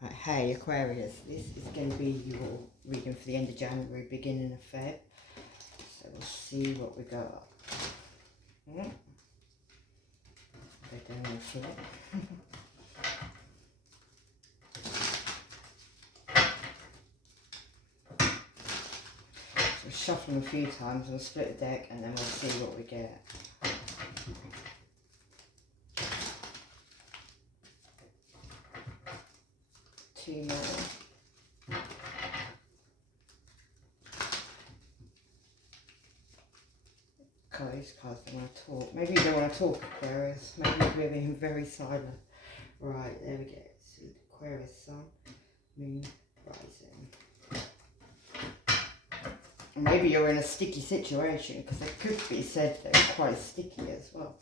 Right, hey Aquarius, this is going to be your reading for the end of January, beginning of Feb. So we'll see what we got. Go down and flip. So we'll shuffle them a few times, we'll split the deck and then we'll see what we get. Two more. God, these cards don't want to talk. Maybe you don't want to talk, Aquarius. Maybe you're being very silent. Right, there we go. So Aquarius, Sun, Moon, Rising. Maybe you're in a sticky situation, because it could be said that it's quite sticky as well.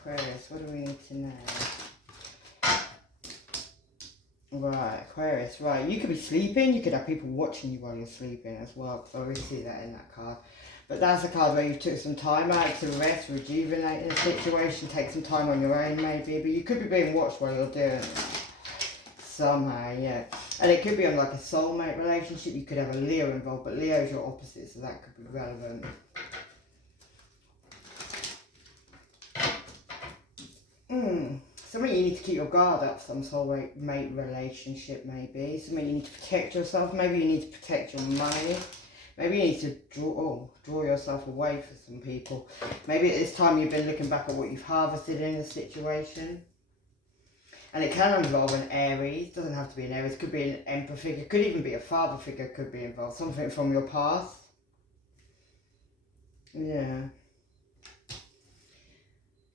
Aquarius, what do we need to know? Right, Aquarius, right. You could be sleeping, you could have people watching you while you're sleeping as well, because I always see that in that card. But that's a card where you took some time out to rest, rejuvenate in a situation, take some time on your own maybe, but you could be being watched while you're doing it. Somehow, yeah. And it could be on like a soulmate relationship, you could have a Leo involved, but Leo's your opposite, so that could be relevant. Something you need to keep your guard up, some soulmate relationship maybe. Something you need to protect yourself, maybe you need to protect your money. Maybe you need to draw yourself away for some people. Maybe at this time you've been looking back at what you've harvested in the situation. And it can involve an Aries, doesn't have to be an Aries, it could be an Emperor figure, could even be a father figure, could be involved, something from your past. Yeah.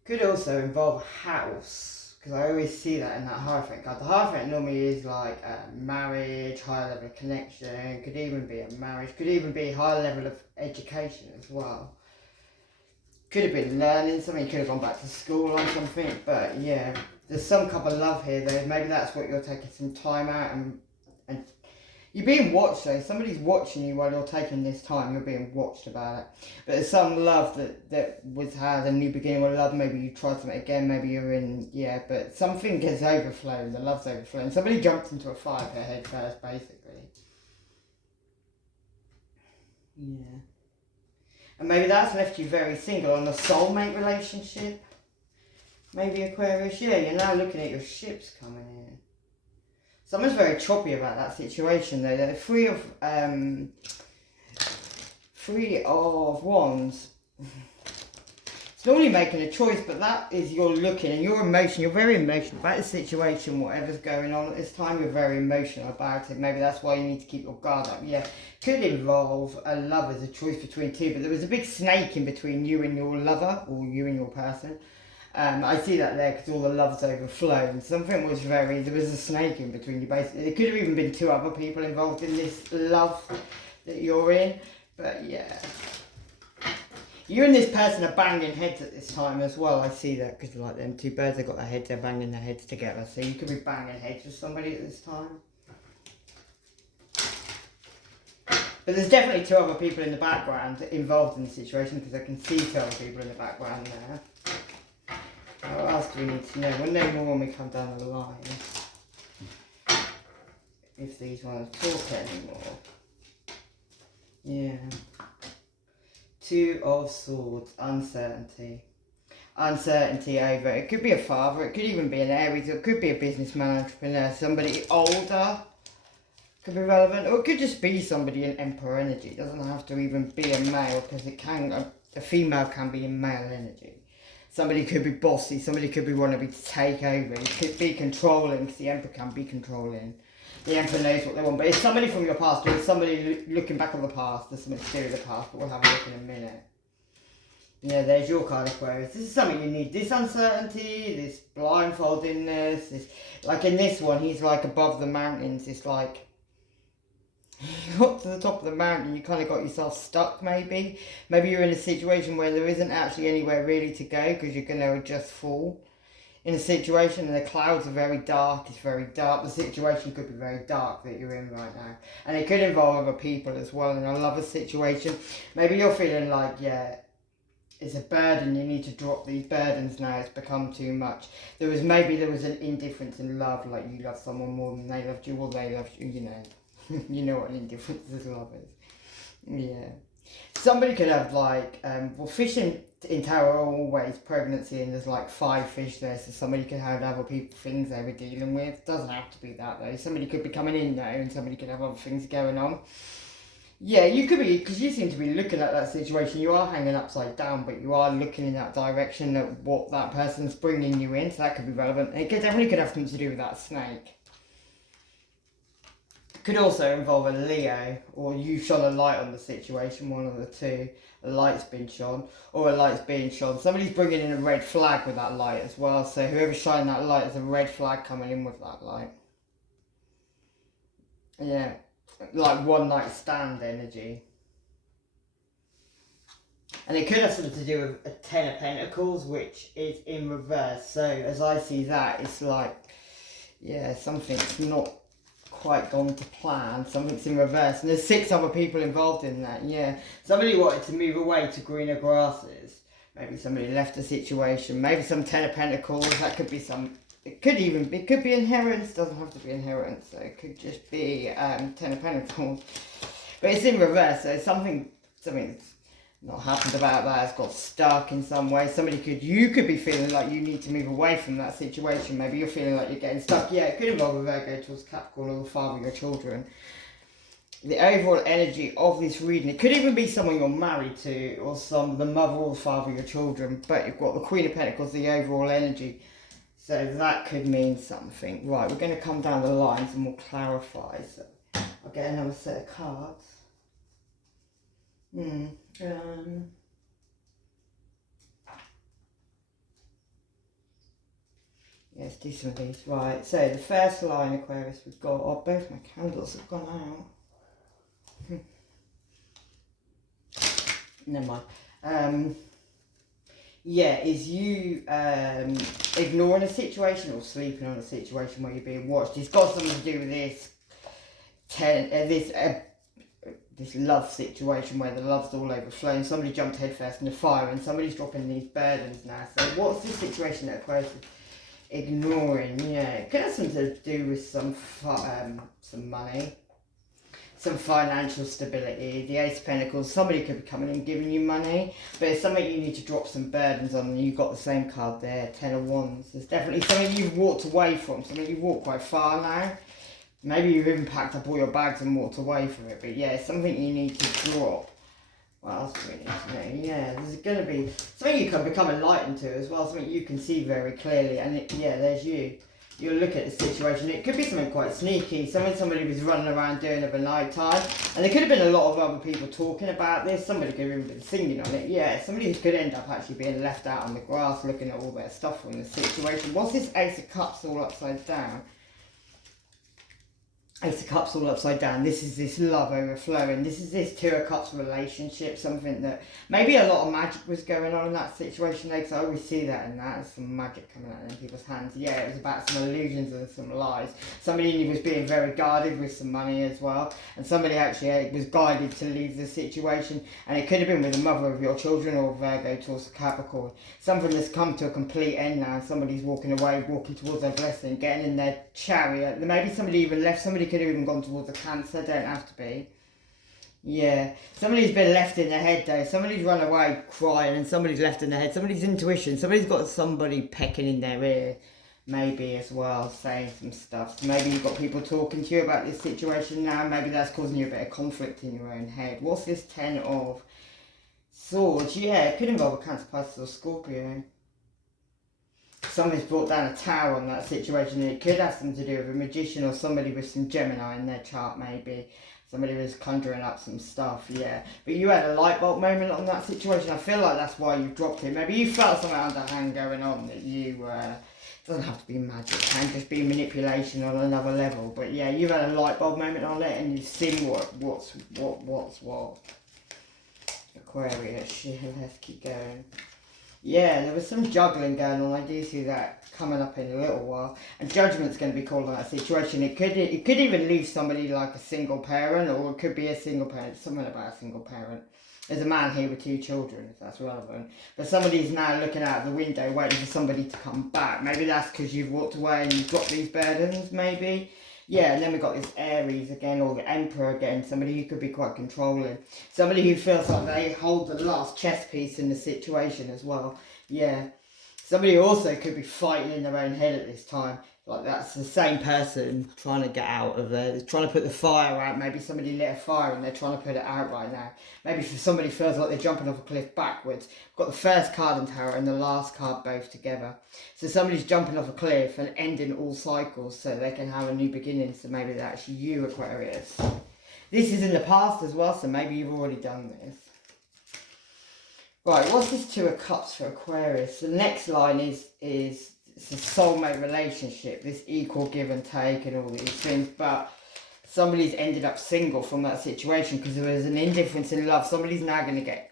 Could also involve a house, because I always see that in that Hierophant card. The Hierophant normally is like marriage, higher level of connection, could even be a marriage, could even be a higher level of education as well. Could have been learning something, could have gone back to school on something, but yeah, there's some kind of love here though. Maybe that's what you're taking some time out and you're being watched though. Somebody's watching you while you're taking this time. You're being watched about it. But there's some love that was had a new beginning with love. Maybe you tried something again. Maybe you're in, yeah. But something gets overflown. The love's overflown. Somebody jumped into a fire pit head first, basically. Yeah. And maybe that's left you very single on a soulmate relationship. Maybe Aquarius. Yeah, you're now looking at your ships coming in. Someone's very choppy about that situation though. They're Three of Wands. It's normally making a choice, but that is you're looking and your emotion. You're very emotional about the situation, whatever's going on at this time. You're very emotional about it. Maybe that's why you need to keep your guard up. Yeah, could involve a love as a choice between two, but there was a big snake in between you and your lover, or you and your person. I see that there because all the love's overflown. Something was there was a snake in between you basically. There could have even been two other people involved in this love that you're in. But yeah. You and this person are banging heads at this time as well. I see that because like them two birds, they've got their heads, they're banging their heads together. So you could be banging heads with somebody at this time. But there's definitely two other people in the background involved in the situation because I can see two other people in the background there. What else do we need to know? We'll know more when we come down the line. If these ones talk anymore. Yeah. Two of Swords. Uncertainty. Uncertainty over. It could be a father. It could even be an Aries. It could be a businessman, entrepreneur. Somebody older. Could be relevant. Or it could just be somebody in Emperor energy. It doesn't have to even be a male because it can. A female can be in male energy. Somebody could be bossy, somebody could be wanting to take over, it could be controlling, because the Emperor can be controlling. The Emperor knows what they want, but it's somebody from your past, or it's somebody looking back on the past, there's something to do with the past, but we'll have a look in a minute. Yeah, there's your card, Aquarius. This is something you need. This uncertainty, this blindfoldedness, this, like in this one, he's like above the mountains, it's like, you got to the top of the mountain, you kind of got yourself stuck maybe. Maybe you're in a situation where there isn't actually anywhere really to go because you're going to just fall. in a situation and the clouds are very dark, it's very dark, the situation could be very dark that you're in right now. And it could involve other people as well in a lover situation. Maybe you're feeling like, yeah, it's a burden, you need to drop these burdens now, it's become too much. There was an indifference in love, like you love someone more than they loved you, or they loved you, you know. You know what an indifference is love is. Yeah. Somebody could have like, well, fishing in tarot are always pregnancy, and there's like 5 fish there, so somebody could have other people, things they were dealing with. Doesn't have to be that though. Somebody could be coming in now, and somebody could have other things going on. Yeah, you could be, because you seem to be looking at that situation. You are hanging upside down, but you are looking in that direction at what that person's bringing you in, so that could be relevant. It definitely could have something to do with that snake. Could also involve a Leo, or you shone a light on the situation, one of the two. A light's been shone, or a light's being shone. Somebody's bringing in a red flag with that light as well, so whoever's shining that light, there's a red flag coming in with that light. Yeah, like one night stand energy. And it could have something to do with a 10 of Pentacles, which is in reverse. So as I see that, it's like, yeah, something's not quite gone to plan, something's in reverse, and there's 6 other people involved in that. Yeah, somebody wanted to move away to greener grasses. Maybe somebody left a situation, maybe some 10 of Pentacles. That could be some, it could be inheritance, doesn't have to be inheritance, so it could just be 10 of Pentacles, but it's in reverse, so something's not happened about that, it's got stuck in some way. You could be feeling like you need to move away from that situation. Maybe you're feeling like you're getting stuck. Yeah, it could involve a Virgo towards Capricorn, or the father of your children. The overall energy of this reading, it could even be someone you're married to, or the mother or the father of your children, but you've got the Queen of Pentacles, the overall energy. So that could mean something. Right, we're going to come down the lines and we'll clarify. So I'll get another set of cards. Let's do some of these. Right, so the first line, Aquarius, we've got, oh, both my candles have gone out. Never mind. Yeah, is you ignoring a situation or sleeping on a situation where you're being watched. It's got something to do with this love situation where the love's all overflowing. Somebody jumped headfirst in the fire, and somebody's dropping these burdens now. So what's the situation that Aquarius is ignoring? Yeah, it could have something to do with some money, some financial stability. The Ace of Pentacles, somebody could be coming and giving you money, but it's something you need to drop some burdens on. And you've got the same card there, 10 of Wands. There's definitely something you've walked away from, something you've walked quite far now. Maybe you've even packed up all your bags and walked away from it, but yeah, it's something you need to drop. What else do we need to know? Yeah, there's going to be something you can become enlightened to as well, something you can see very clearly, and yeah, there's you. You'll look at the situation. It could be something quite sneaky, something somebody was running around doing over night time, and there could have been a lot of other people talking about this. Somebody could have even been singing on it. Yeah, somebody could end up actually being left out on the grass looking at all their stuff from the situation. What's this Ace of Cups all upside down? Ace of Cups all upside down. This is this love overflowing. This is this 2 of Cups relationship. Something that maybe a lot of magic was going on in that situation though, because I always see that in that. There's some magic coming out in people's hands. Yeah, it was about some illusions and some lies. Somebody was being very guarded with some money as well. And somebody actually was guided to leave the situation. And it could have been with the mother of your children, or Virgo towards Capricorn. Something that's come to a complete end now. Somebody's walking away, walking towards their blessing, getting in their chariot. Maybe somebody even left. Somebody could have even gone towards a Cancer, don't have to be. Yeah, somebody's been left in their head though. Somebody's run away crying, and somebody's left in their head. Somebody's intuition. Somebody's got somebody pecking in their ear, maybe as well, saying some stuff. So maybe you've got people talking to you about this situation now. Maybe that's causing you a bit of conflict in your own head. What's this 10 of Swords? Yeah, it could involve a Cancer, Pisces or Scorpio. Somebody's brought down a tower on that situation. It could have something to do with a magician or somebody with some Gemini in their chart, maybe. Somebody was conjuring up some stuff, yeah. But you had a light bulb moment on that situation. I feel like that's why you dropped it. Maybe you felt something underhand going on that you... It doesn't have to be magic. It can just be manipulation on another level. But yeah, you've had a light bulb moment on it, and you've seen what's what. Aquarius, yeah, let's keep going. Yeah, there was some juggling going on. I do see that coming up in a little while. And judgment's going to be called on that situation. It could even leave somebody like a single parent, or it could be a single parent. Something about a single parent. There's a man here with 2 children, if that's relevant. But somebody's now looking out of the window waiting for somebody to come back. Maybe that's because you've walked away and you've dropped these burdens, maybe. Yeah, and then we've got this Aries again, or the Emperor again. Somebody who could be quite controlling. Somebody who feels like they hold the last chess piece in the situation as well. Yeah. Somebody also could be fighting in their own head at this time. Like that's the same person trying to get out of there, trying to put the fire out. Maybe somebody lit a fire and they're trying to put it out right now. Maybe if somebody feels like they're jumping off a cliff backwards. We've got the first card in tarot and the last card both together. So somebody's jumping off a cliff and ending all cycles so they can have a new beginning. So maybe that's actually you, Aquarius. This is in the past as well, so maybe you've already done this. Right, what's this 2 of Cups for Aquarius? The next line is it's a soulmate relationship, this equal give and take and all these things, but somebody's ended up single from that situation because there was an indifference in love. Somebody's now going to get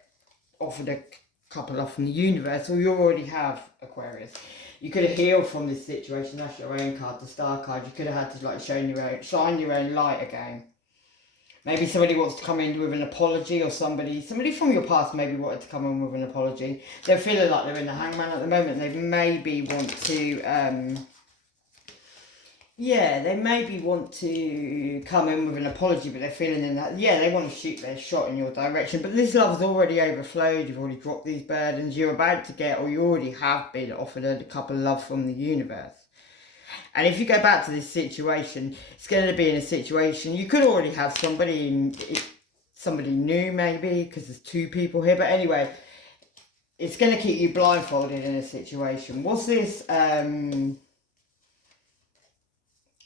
offered a couple off from the universe, or you already have, Aquarius. You could have healed from this situation. That's your own card, the Star card. You could have had to like shine your own light again. Maybe somebody wants to come in with an apology, or somebody from your past maybe wanted to come in with an apology. They're feeling like they're in the Hangman at the moment. They maybe want to, they maybe want to come in with an apology, but they're feeling in that, they want to shoot their shot in your direction. But this love's already overflowed. You've already dropped these burdens. You're about to get, or you already have been offered a couple of love from the universe. And if you go back to this situation, it's going to be in a situation, you could already have somebody new maybe, because there's 2 people here. But anyway, it's going to keep you blindfolded in a situation. What's this?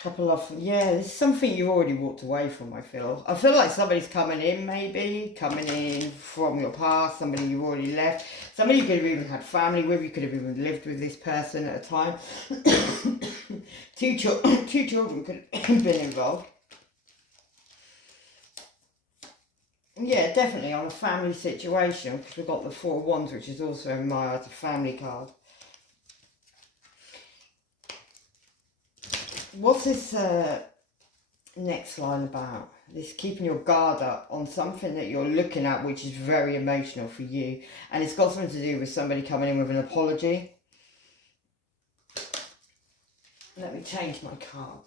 This is something you've already walked away from, I feel. I feel like somebody's coming in from your past, somebody you've already left. Somebody you could have even had family with, you could have even lived with this person at a time. 2 children could have been involved. Yeah, definitely on a family situation, because we've got the 4 of Wands, which is also in my art, a family card. What's this next line about? This keeping your guard up on something that you're looking at, which is very emotional for you. And it's got something to do with somebody coming in with an apology. Let me change my card.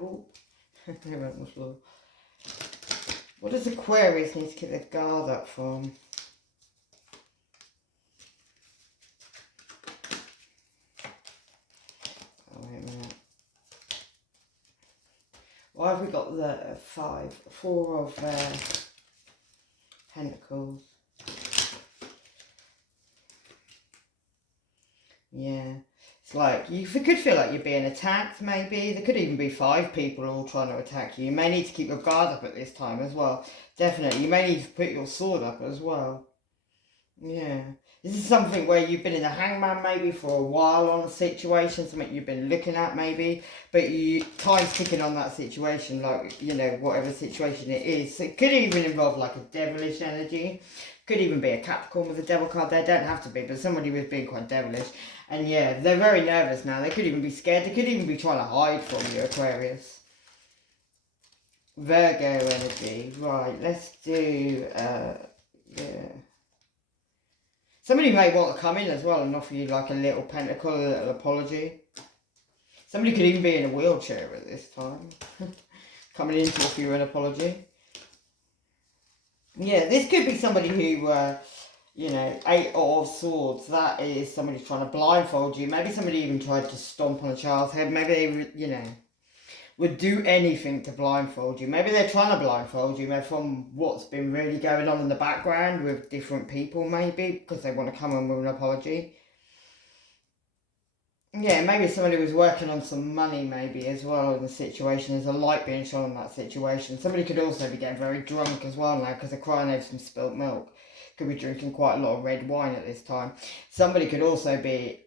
Oh, they went on the floor. What does Aquarius need to keep their guard up from? Oh, wait a minute. Why have we got the 4 of Pentacles? Yeah. It's like, you could feel like you're being attacked, maybe. There could even be 5 people all trying to attack you. You may need to keep your guard up at this time as well. Definitely. You may need to put your sword up as well. Yeah. This is something where you've been in the Hangman maybe for a while on a situation, something you've been looking at maybe, but time's ticking on that situation, like, whatever situation it is. So it could even involve like a devilish energy. Could even be a Capricorn with a devil card. They don't have to be, but somebody was being quite devilish. And yeah, they're very nervous now. They could even be scared. They could even be trying to hide from you, Aquarius. Virgo energy. Right, let's do, Somebody may want to come in as well and offer you like a little pentacle, a little apology. Somebody could even be in a wheelchair at this time. Coming in to offer you an apology. Yeah, this could be somebody who, 8 of Swords. That is somebody trying to blindfold you. Maybe somebody even tried to stomp on a child's head. Maybe they, would do anything to blindfold you. Maybe they're trying to blindfold you from what's been really going on in the background with different people, maybe, because they want to come in with an apology. Yeah, maybe somebody was working on some money maybe as well in the situation. There's a light being shone on that situation. Somebody could also be getting very drunk as well now because they're crying over some spilt milk. Could be drinking quite a lot of red wine at this time. Somebody could also be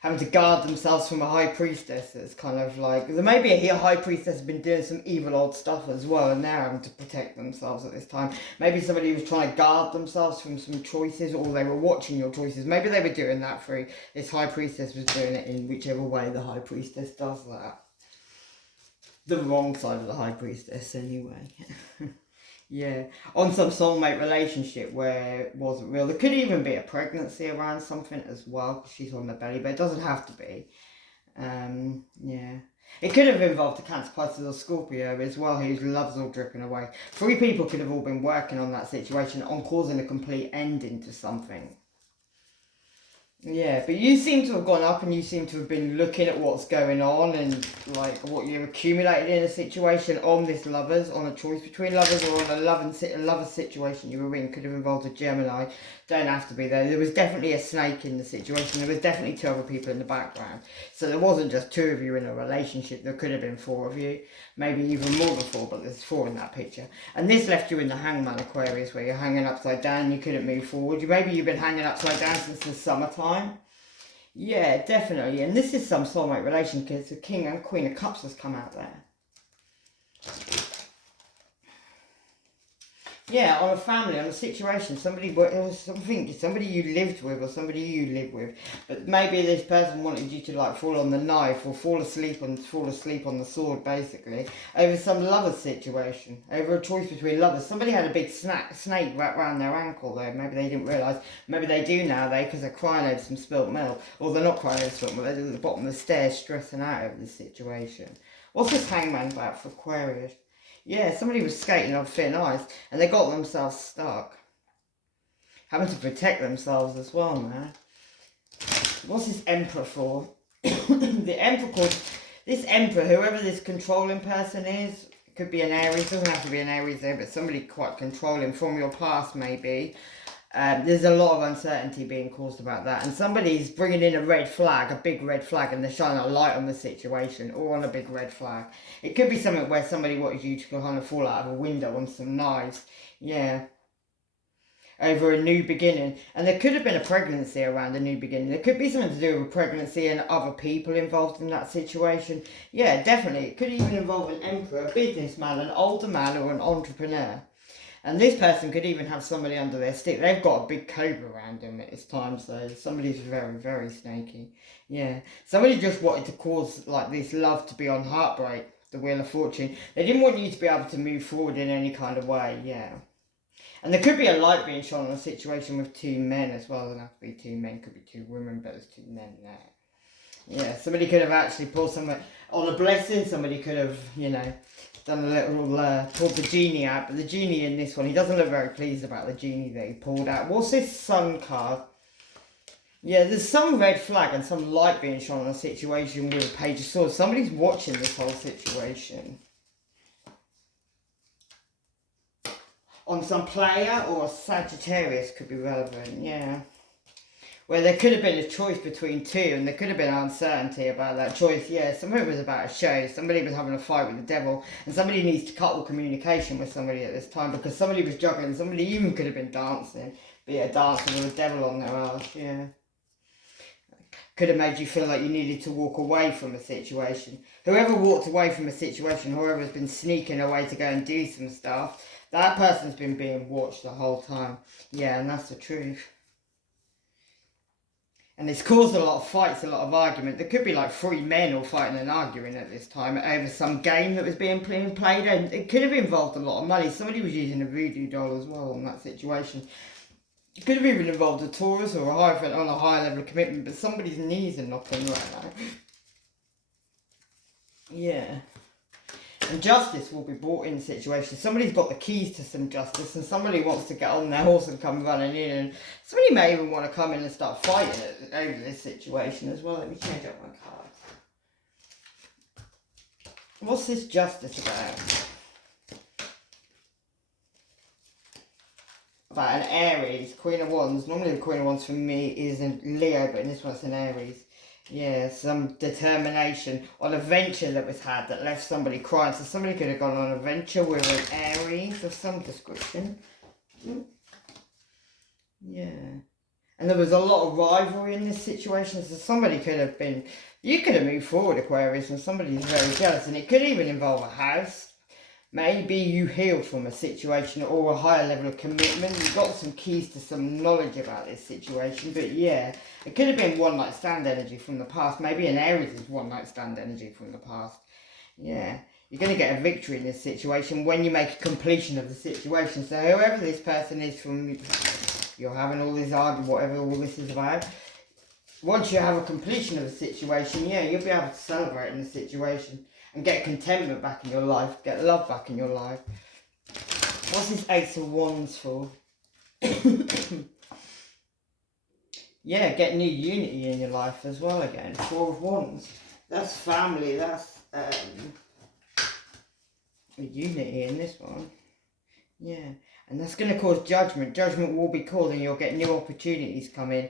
having to guard themselves from a high priestess. It's kind of like, there may be a high priestess has been doing some evil old stuff as well, and they're having to protect themselves at this time. Maybe somebody was trying to guard themselves from some choices, or they were watching your choices. Maybe they were doing that for this high priestess was doing it in whichever way the high priestess does that. The wrong side of the high priestess, anyway. Yeah, on some soulmate relationship where it wasn't real. There could even be a pregnancy around something as well, because she's on the belly, but it doesn't have to be. Yeah. It could have involved a Cancer, Pisces or Scorpio as well, whose love's all dripping away. 3 people could have all been working on that situation, on causing a complete ending to something. Yeah, but you seem to have gone up and you seem to have been looking at what's going on and like what you've accumulated in a situation on this lovers, on a choice between lovers or on a lover situation you were in. Could have involved a Gemini. Don't have to be there. There was definitely a snake in the situation. There was definitely 2 other people in the background. So there wasn't just 2 of you in a relationship. There could have been 4 of you. Maybe even more than 4, but there's 4 in that picture. And this left you in the Hangman, Aquarius, where you're hanging upside down. You couldn't move forward. Maybe you've been hanging upside down since the summertime. Yeah, definitely. And this is some soulmate relation, because the King and Queen of Cups has come out there. Yeah, on a family, on a situation, somebody you lived with or somebody you live with. But maybe this person wanted you to like fall on the knife or fall asleep on the sword, basically, over some lover situation, over a choice between lovers. Somebody had a big snake wrapped around their ankle though. Maybe they didn't realise. Maybe they do now, because they're crying over some spilt milk. Or they're not crying over spilt milk, they're at the bottom of the stairs stressing out over the situation. What's this Hangman about for Aquarius? Yeah, somebody was skating on thin ice and they got themselves stuck. Having to protect themselves as well, man. What's this Emperor for? The Emperor called... This Emperor, whoever this controlling person is, could be an Aries, doesn't have to be an Aries there, but somebody quite controlling from your past maybe. There's a lot of uncertainty being caused about that, and somebody's bringing in a red flag, a big red flag, and they're shining a light on the situation, or on a big red flag. It could be something where somebody wanted you to kind of fall out of a window on some knives, yeah, over a new beginning. And there could have been a pregnancy around a new beginning. There could be something to do with pregnancy and other people involved in that situation. Yeah, definitely. It could even involve an emperor, a businessman, an older man, or an entrepreneur. And this person could even have somebody under their stick. They've got a big cobra around them at this time, so somebody's very, very snaky. Yeah. Somebody just wanted to cause, like, this love to be on heartbreak, the Wheel of Fortune. They didn't want you to be able to move forward in any kind of way, yeah. And there could be a light being shone on a situation with 2 men as well. It doesn't have to be 2 men, could be 2 women, but there's 2 men there. Yeah, somebody could have actually pulled something on a blessing. Somebody could have, you know, done a little, pulled the genie out. But the genie in this one, he doesn't look very pleased about the genie that he pulled out. What's this Sun card? Yeah, there's some red flag and some light being shone on a situation with a Page of Swords. Somebody's watching this whole situation. On some player or a Sagittarius could be relevant, yeah. Where there could have been a choice between 2 and there could have been uncertainty about that choice. Yeah, something was about a show. Somebody was having a fight with the devil and somebody needs to cut all communication with somebody at this time because somebody was juggling. Somebody even could have been dancing. Be a dancer with a devil on their ass, yeah. Could have made you feel like you needed to walk away from a situation. Whoever walked away from a situation, whoever's been sneaking away to go and do some stuff, that person's been being watched the whole time. Yeah, and that's the truth. And it's caused a lot of fights, a lot of argument. There could be like 3 men all fighting and arguing at this time over some game that was being played. And it could have involved a lot of money. Somebody was using a voodoo doll as well in that situation. It could have even involved a Taurus or a Hierophant on a higher level of commitment, but somebody's knees are knocking right now. Yeah. And justice will be brought in situations. Somebody's got the keys to some justice and somebody wants to get on their horse and come running in. And somebody may even want to come in and start fighting over this situation as well. Let me change up my cards. What's this justice about? About an Aries, Queen of Wands. Normally the Queen of Wands for me is in Leo, but in this one it's an Aries. Yeah, some determination on a venture that was had that left somebody crying. So somebody could have gone on a venture with an Aries of some description. Yeah. And there was a lot of rivalry in this situation, so somebody could have been, you could have moved forward, Aquarius, and somebody's very jealous, and it could even involve a house. Maybe you healed from a situation or a higher level of commitment. You got some keys to some knowledge about this situation, but yeah, it could have been one night stand energy from the past. Maybe an Aries' one night stand energy from the past. Yeah. You're going to get a victory in this situation when you make a completion of the situation. So whoever this person is from, you're having all this argument, whatever all this is about. Once you have a completion of the situation, yeah, you'll be able to celebrate in the situation and get contentment back in your life, get love back in your life. What's this Ace of Wands for? Yeah, get new unity in your life as well again. Four of Wands. That's family, that's unity in this one. Yeah, and that's going to cause judgment. Judgment will be called and you'll get new opportunities come in.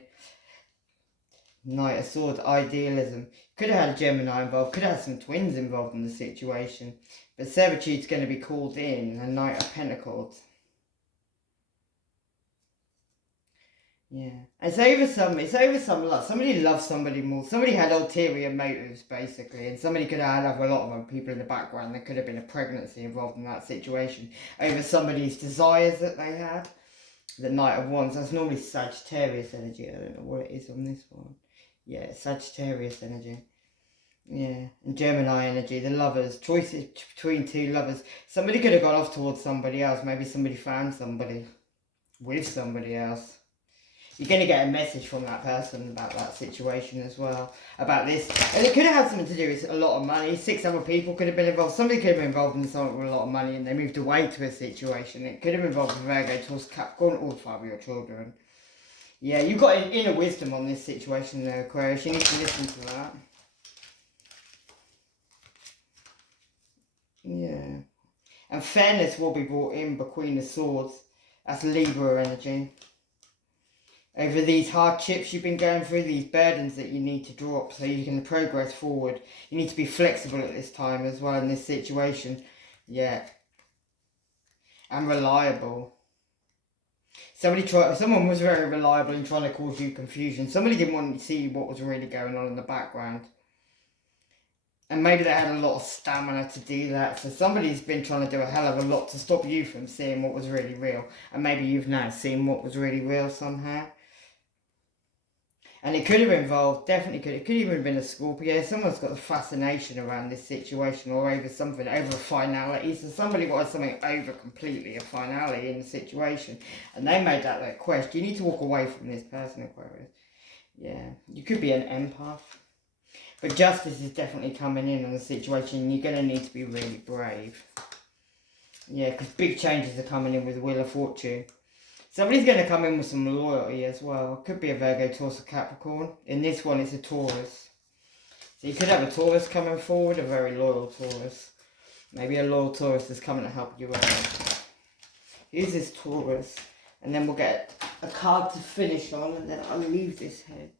Knight of Swords, idealism. Could have had a Gemini involved, could have had some twins involved in the situation. But servitude's going to be called in, a Knight of Pentacles. Yeah. It's over some love. Somebody loves somebody more. Somebody had ulterior motives, basically. And somebody could have had a lot of other people in the background. There could have been a pregnancy involved in that situation. Over somebody's desires that they had. The Knight of Wands. That's normally Sagittarius energy. I don't know what it is on this one. Yeah, Sagittarius energy. Yeah. And Gemini energy. The lovers. Choices between two lovers. Somebody could have gone off towards somebody else. Maybe somebody found somebody with somebody else. You're going to get a message from that person about that situation as well. About this. And it could have had something to do with a lot of money. 6 other people could have been involved. Somebody could have been involved in something with a lot of money and they moved away to a situation. It could have involved a Virgo, Taurus, Capricorn, all 5 of your children. Yeah, you've got an inner wisdom on this situation there, Aquarius. You need to listen to that. Yeah. And fairness will be brought in between the swords. That's Libra energy. Over these hardships you've been going through, these burdens that you need to drop so you can progress forward. You need to be flexible at this time as well in this situation. Yeah. And reliable. Someone was very reliable in trying to cause you confusion. Somebody didn't want to see what was really going on in the background. And maybe they had a lot of stamina to do that. So somebody's been trying to do a hell of a lot to stop you from seeing what was really real. And maybe you've now seen what was really real somehow. And it could have involved, definitely could, it could even have been a Scorpio. Someone's got a fascination around this situation or over something, over a finality. So somebody wanted something over completely, a finality in the situation. And they made that their quest. You need to walk away from this person, Aquarius. Yeah, you could be an empath. But justice is definitely coming in on the situation. You're going to need to be really brave. Yeah, because big changes are coming in with the Wheel of Fortune. Somebody's going to come in with some loyalty as well. Could be a Virgo, Taurus, or Capricorn. In this one, it's a Taurus. So you could have a Taurus coming forward, a very loyal Taurus. Maybe a loyal Taurus is coming to help you out. Who's this Taurus? And then we'll get a card to finish on, and then I'll leave this here.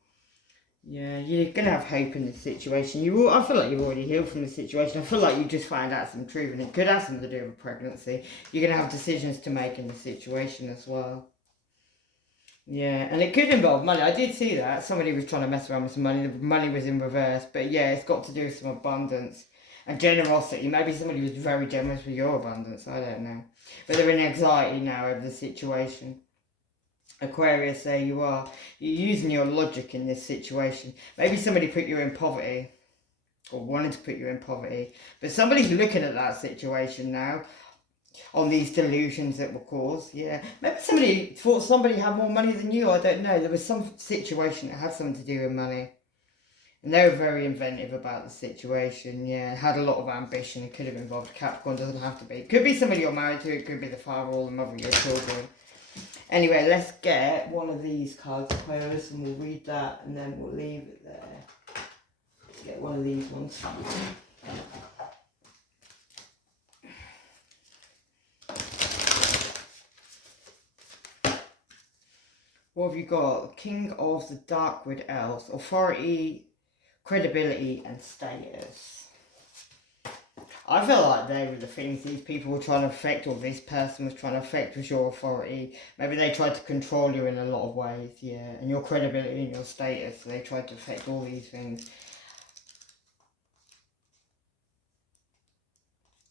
Yeah, you're going to have hope in this situation. I feel like you've already healed from the situation. I feel like you just found out some truth, and it could have something to do with pregnancy. You're going to have decisions to make in the situation as well. Yeah, and it could involve money. I did see that. Somebody was trying to mess around with some money. The money was in reverse. But yeah, it's got to do with some abundance and generosity. Maybe somebody was very generous with your abundance. I don't know. But they're in anxiety now over the situation. Aquarius, there you are. You're using your logic in this situation. Maybe somebody put you in poverty. Or wanted to put you in poverty. But somebody's looking at that situation now. On these delusions that were caused, yeah. Maybe somebody thought somebody had more money than you, I don't know. There was some situation that had something to do with money. And they were very inventive about the situation, yeah. Had a lot of ambition. It could have involved Capricorn, doesn't have to be. It could be somebody you're married to, it could be the father or the mother of your children. Anyway, let's get one of these cards, Aquarius, and we'll read that and then we'll leave it there. Let's get one of these ones. What have you got? King of the Darkwood Elves. Authority, credibility, and status. I feel like they were the things these people were trying to affect, or this person was trying to affect, was your authority. Maybe they tried to control you in a lot of ways, yeah, and your credibility and your status. So they tried to affect all these things.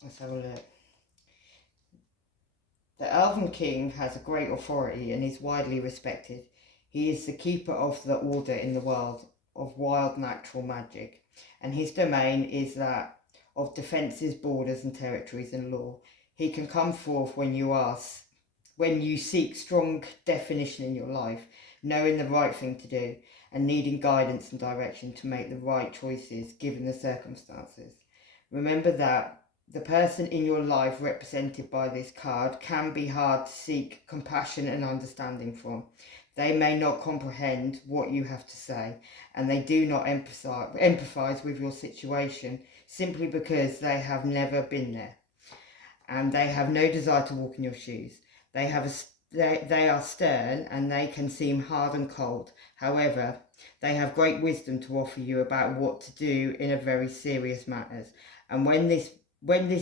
Let's have a look. The Elven King has a great authority and is widely respected. He is the keeper of the order in the world of wild natural magic, and his domain is that of defences, borders and territories and law. He can come forth when you seek strong definition in your life, knowing the right thing to do, and needing guidance and direction to make the right choices given the circumstances. Remember that the person in your life represented by this card can be hard to seek compassion and understanding from. They may not comprehend what you have to say, and they do not empathize with your situation simply because they have never been there, and they have no desire to walk in your shoes. They are stern and they can seem hard and cold. However, they have great wisdom to offer you about what to do in a very serious matters. And when this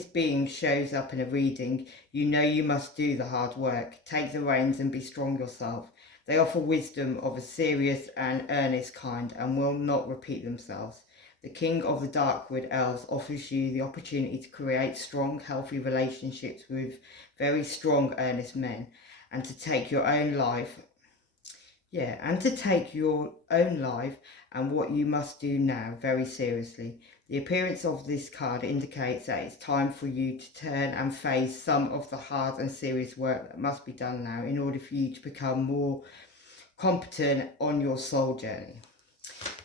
being shows up in a reading, you know you must do the hard work, take the reins and be strong yourself. They offer wisdom of a serious and earnest kind and will not repeat themselves. The King of the Darkwood Elves offers you the opportunity to create strong, healthy relationships with very strong, earnest men, and to take your own life, and what you must do now very seriously. The appearance of this card indicates that it's time for you to turn and face some of the hard and serious work that must be done now in order for you to become more competent on your soul journey.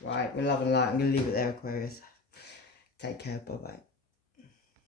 Right, with love and light, I'm going to leave it there, Aquarius. Take care, bye-bye.